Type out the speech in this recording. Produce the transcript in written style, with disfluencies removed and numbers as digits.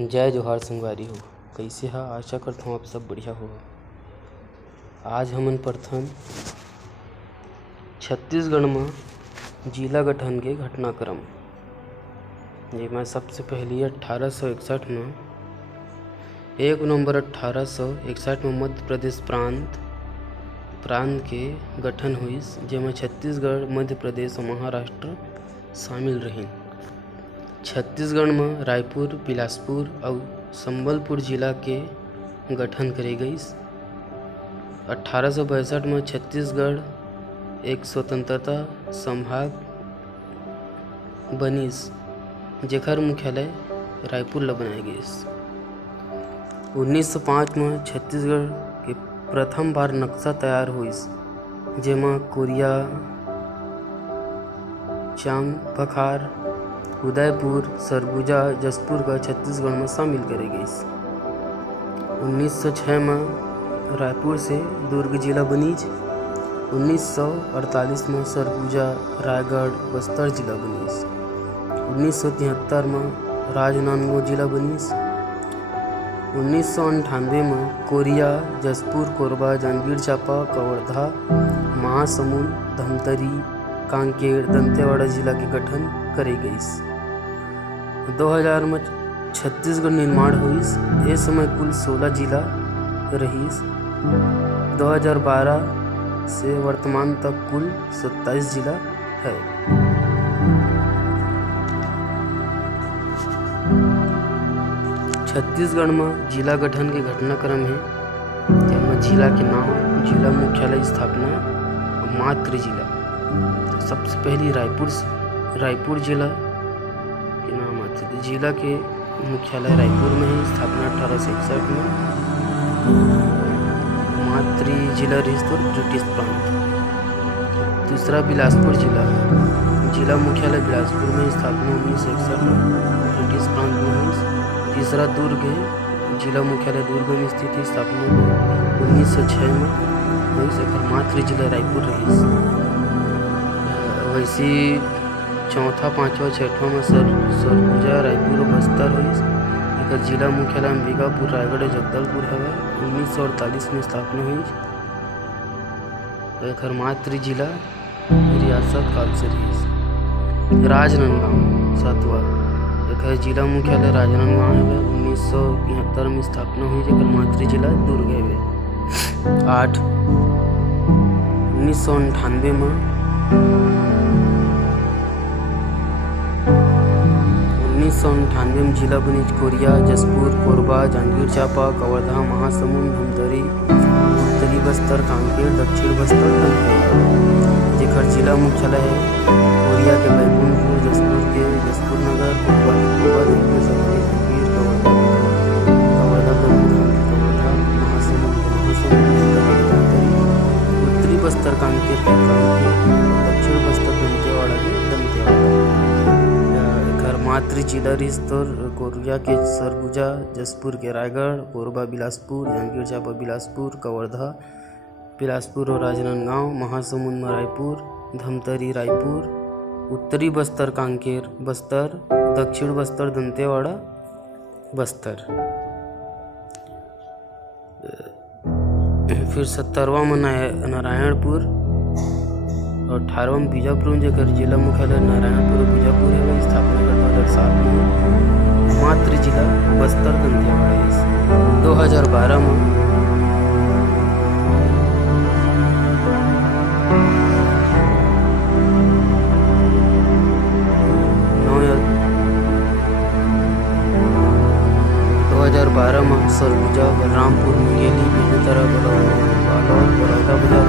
जय जोहार संगवारी हो। कइसे हा? आशा करथों आप सब बढ़िया हो। आज हमन प्रथम छत्तीसगढ़ में जिला गठन के घटनाक्रम जेमा सबसे पहली 1861 में 1 नवंबर 1861 में मध्य प्रदेश प्रांत के गठन हुइस, जेमा छत्तीसगढ़, मध्य प्रदेश और महाराष्ट्र शामिल रहिन। छत्तीसगढ़ में रायपुर, बिलासपुर और संबलपुर जिला के गठन करे गइस। 1862 में छत्तीसगढ़ एक स्वतंत्रता संभाग बनिस, जेकर मुख्यालय रायपुर ला बनाए गइस। 1905 में छत्तीसगढ़ के प्रथम बार नक्शा तैयार हुइस, जेमा कोरिया, चांगपखार, उदयपुर, सरगुजा, जशपुर का छत्तीसगढ़ में शामिल करे गइस। 1906 में रायपुर से दुर्ग जिला बनिस। 1948 में सरगुजा, रायगढ़, बस्तर जिला बनिस। 1973 में राजनांदगांव जिला बनिस। 1998 में कोरिया, जशपुर, कोरबा, जांजगीर चांपा, कवर्धा, महासमुंद, धमतरी, कांकेर, दंतेवाड़ा जिला के गठन करे गइस। 2000 में छत्तीसगढ़ निर्माण हुइस। ए समय कुल 16 जिला रहिस। 2012 से वर्तमान तक कुल 27 जिला है। छत्तीसगढ़ में जिला गठन के घटनाक्रम है, जेमा जिला के नाम, जिला मुख्यालय, स्थापना और मातृ जिला। सबसे पहली रायपुर जिला के नाम आते थे। जिला के मुख्यालय रायपुर में है, स्थापना 1861 में। मातृ जिला रिश्तों ब्रिटिश प्रांत। दूसरा बिलासपुर जिला मुख्यालय बिलासपुर में, स्थापना 1961 में, ब्रिटिश प्रांत में हुई। तीसरा दुर्ग है, जिला मुख्यालय दुर्ग में स्थित है, स्थापना 1906 में हुई। मातृ जिला रायपुर रही। वैसे चौथा, पाँचवा, छठवां में सरगुजा, रायपुर और बस्तर हुई। एक जिला मुख्यालय अंबिकापुर, रायगढ़, जगदलपुर है। 1948 में स्थापना हुई। एक मातृ जिला रियासत काल से रही। राजनांदगांव सातवां, एक जिला मुख्यालय राजनांदगांव है। 1973 में स्थापना हुई, जेकर मातृ जिला दुर्ग है। 8 1998 में 1998 में जिला बनी कोरिया, जशपुर, कोरबा, जांजगीर चांपा, कवर्धा, महासमुंद, धमतरी, उत्तरी बस्तर, कांकेर, दक्षिण बस्तर, दंतेवाड़ा, जेकर जिला मुख्यालय है कोरिया के बैकुंठपुर, जशपुर के जशपुर नगर, कोरबा के कोरबा, जांजगीर चांपा के जांजगीर, कवर्धा के कवर्धा, महासमुंद के महासमुंद, धमतरी के धमतरी, उत्तरी बस्तर कांकेर के कांकेर, दक्षिण बस्तर दंतेवाड़ा के दंतेवाड़ा। मातृ जिला रिश्तों कोरिया के सरगुजा, जशपुर के रायगढ़, कोरबा बिलासपुर, जांजगीर चांपा बिलासपुर, कवर्धा बिलासपुर और राजनांदगांव, महासमुंद में रायपुर, धमतरी रायपुर, उत्तरी बस्तर कांकेर बस्तर, दक्षिण बस्तर दंतेवाड़ा बस्तर। फिर 17वां में नारायणपुर और 18वां में बीजापुर, जेकर जिला मुख्यालय नारायणपुर और बीजापुर है। स्थापना 2007 में। मातृ जिला बस्तर दंतेवाड़ा। 2012 में 2012 में सरगुजा, बलरामपुर, मुंगेली, बेमेतरा, बालोद, बड़ौदा बाजार,